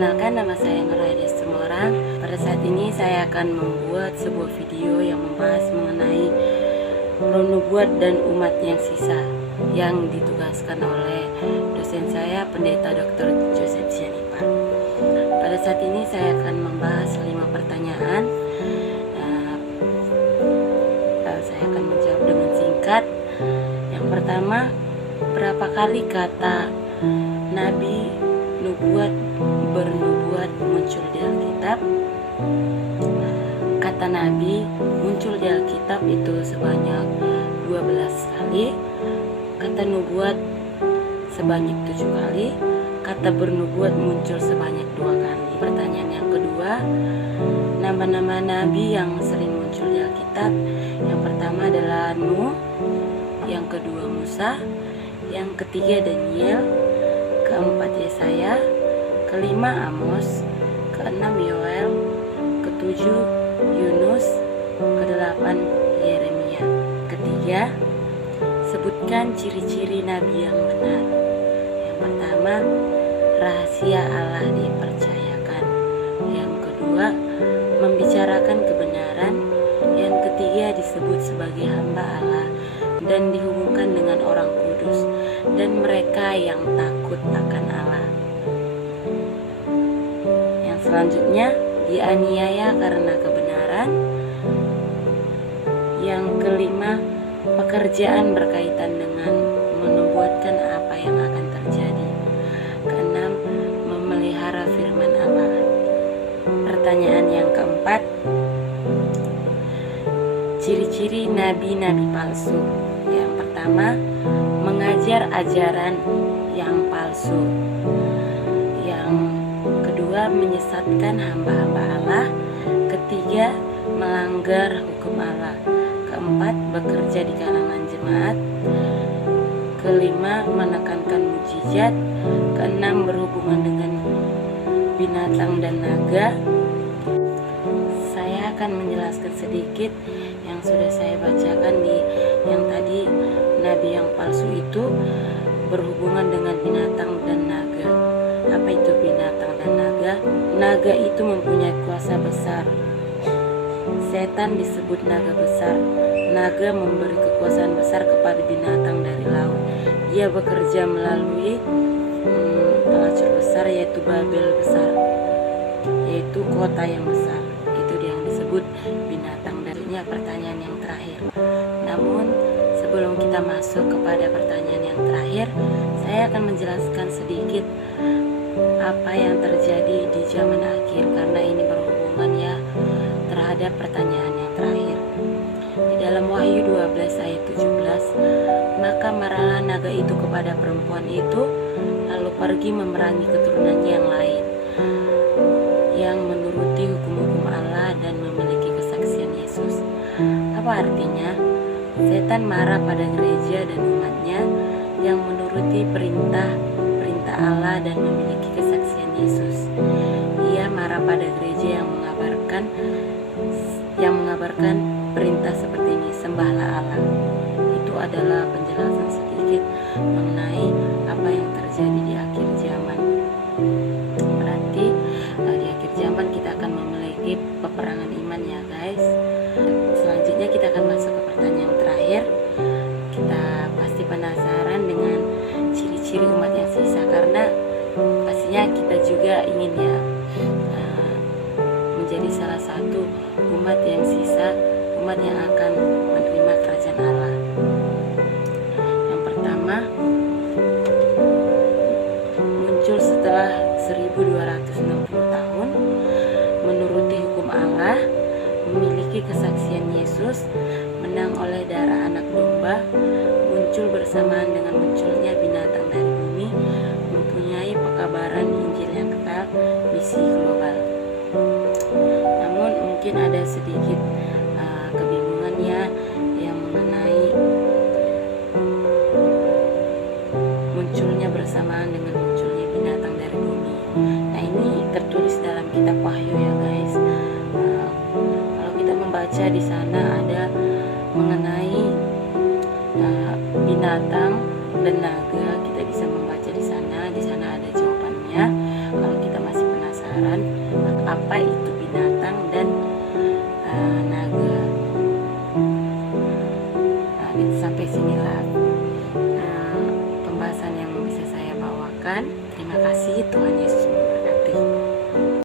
Perkenalkan, nama saya Nurhayati Sumorang. Pada saat ini saya akan membuat sebuah video yang membahas mengenai roh nubuat dan umat yang sisa yang ditugaskan oleh dosen saya, Pendeta Dr. Joseph Sianipar. Pada saat ini saya akan membahas 5 pertanyaan. Saya akan menjawab dengan singkat. Yang pertama, berapa kali kata nabi, nubuat, bernubuat muncul di Alkitab? Kata nabi muncul di Alkitab itu sebanyak 12 kali, kata nubuat sebanyak 7 kali, kata bernubuat muncul sebanyak 2 kali. Pertanyaan yang kedua, nama-nama nabi yang sering muncul di Alkitab. Yang pertama adalah Nuh, yang kedua Musa, yang ketiga Daniel, keempat Yesaya, kelima Amos, keenam Yoel, ketujuh Yunus, kedelapan Yeremia. Ketiga, sebutkan ciri-ciri nabi yang benar. Yang pertama, rahasia Allah dipercayakan. Yang kedua, membicarakan kebenaran. Yang ketiga, disebut sebagai hamba Allah dan dihubungkan dengan orang kudus dan mereka yang takut akan Allah. Yang selanjutnya, dianiaya karena kebenaran. Yang kelima, pekerjaan berkaitan dengan menubuatkan apa yang akan terjadi. Keenam, memelihara firman Allah. Pertanyaan yang keempat, ciri-ciri nabi-nabi palsu. Yang pertama, mengajar ajaran yang palsu. Yang kedua, menyesatkan hamba-hamba Allah. Ketiga, melanggar hukum Allah. Keempat, bekerja di kalangan jemaat. Kelima, menekankan mukjizat. Keenam, berhubungan dengan binatang dan naga. Saya akan menjelaskan sedikit yang sudah saya bacakan di yang tadi. Nabi yang palsu itu berhubungan dengan binatang dan naga. Apa itu binatang dan naga? Naga itu mempunyai kuasa besar. Setan disebut naga besar. Naga memberi kekuasaan besar kepada binatang dari laut. Dia bekerja melalui pelacur besar, yaitu Babel besar, yaitu kota yang besar. Itu yang disebut binatang. Darinya pertanyaan yang terakhir. Namun sebelum kita masuk kepada pertanyaan yang terakhir, saya akan menjelaskan sedikit apa yang terjadi di zaman akhir, karena ini berhubungan ya terhadap pertanyaan yang terakhir. Di dalam Wahyu 12 ayat 17, maka marahlah naga itu kepada perempuan itu, lalu pergi memerangi keturunannya yang lain, yang menuruti hukum-hukum Allah dan memiliki kesaksian Yesus. Apa artinya? Setan marah pada gereja dan umatnya yang menuruti perintah Allah dan memiliki kesaksian Yesus. Ia marah pada gereja yang mengabarkan perintah seperti ini, sembahlah Allah. Itu adalah penjelasan sedikit mengenai apa yang terjadi di akhir zaman. Berarti di akhir zaman kita akan memiliki peperangan iman ya guys. Selanjutnya kita akan masuk ke pertanyaan terakhir. Kita pasti penasaran dengan ciri-ciri umat yang sisa, karena pastinya kita juga ingin ya menjadi salah satu umat yang sisa, umat yang akan menerima kerajaan Allah. Yang pertama, muncul setelah 1260 tahun, menuruti hukum Allah, memiliki kesaksian Yesus, menang oleh darah anak domba, muncul bersamaan dengan munculnya binatang dari bumi, mempunyai pekabaran Injil yang kekal, misi global. Namun mungkin ada sedikit kebingungannya yang mengenai munculnya bersamaan dengan munculnya binatang dari bumi. Nah, ini tertulis dalam kitab Wahyu ya guys. Kalau kita membaca di sana ada mengenai binatang dan naga, kita bisa membaca di sana. Di sana ada jawabannya. Kalau kita masih penasaran apa itu binatang dan naga. Sampai sinilah pembahasan yang bisa saya bawakan. Terima kasih, Tuhan Yesus memberkati.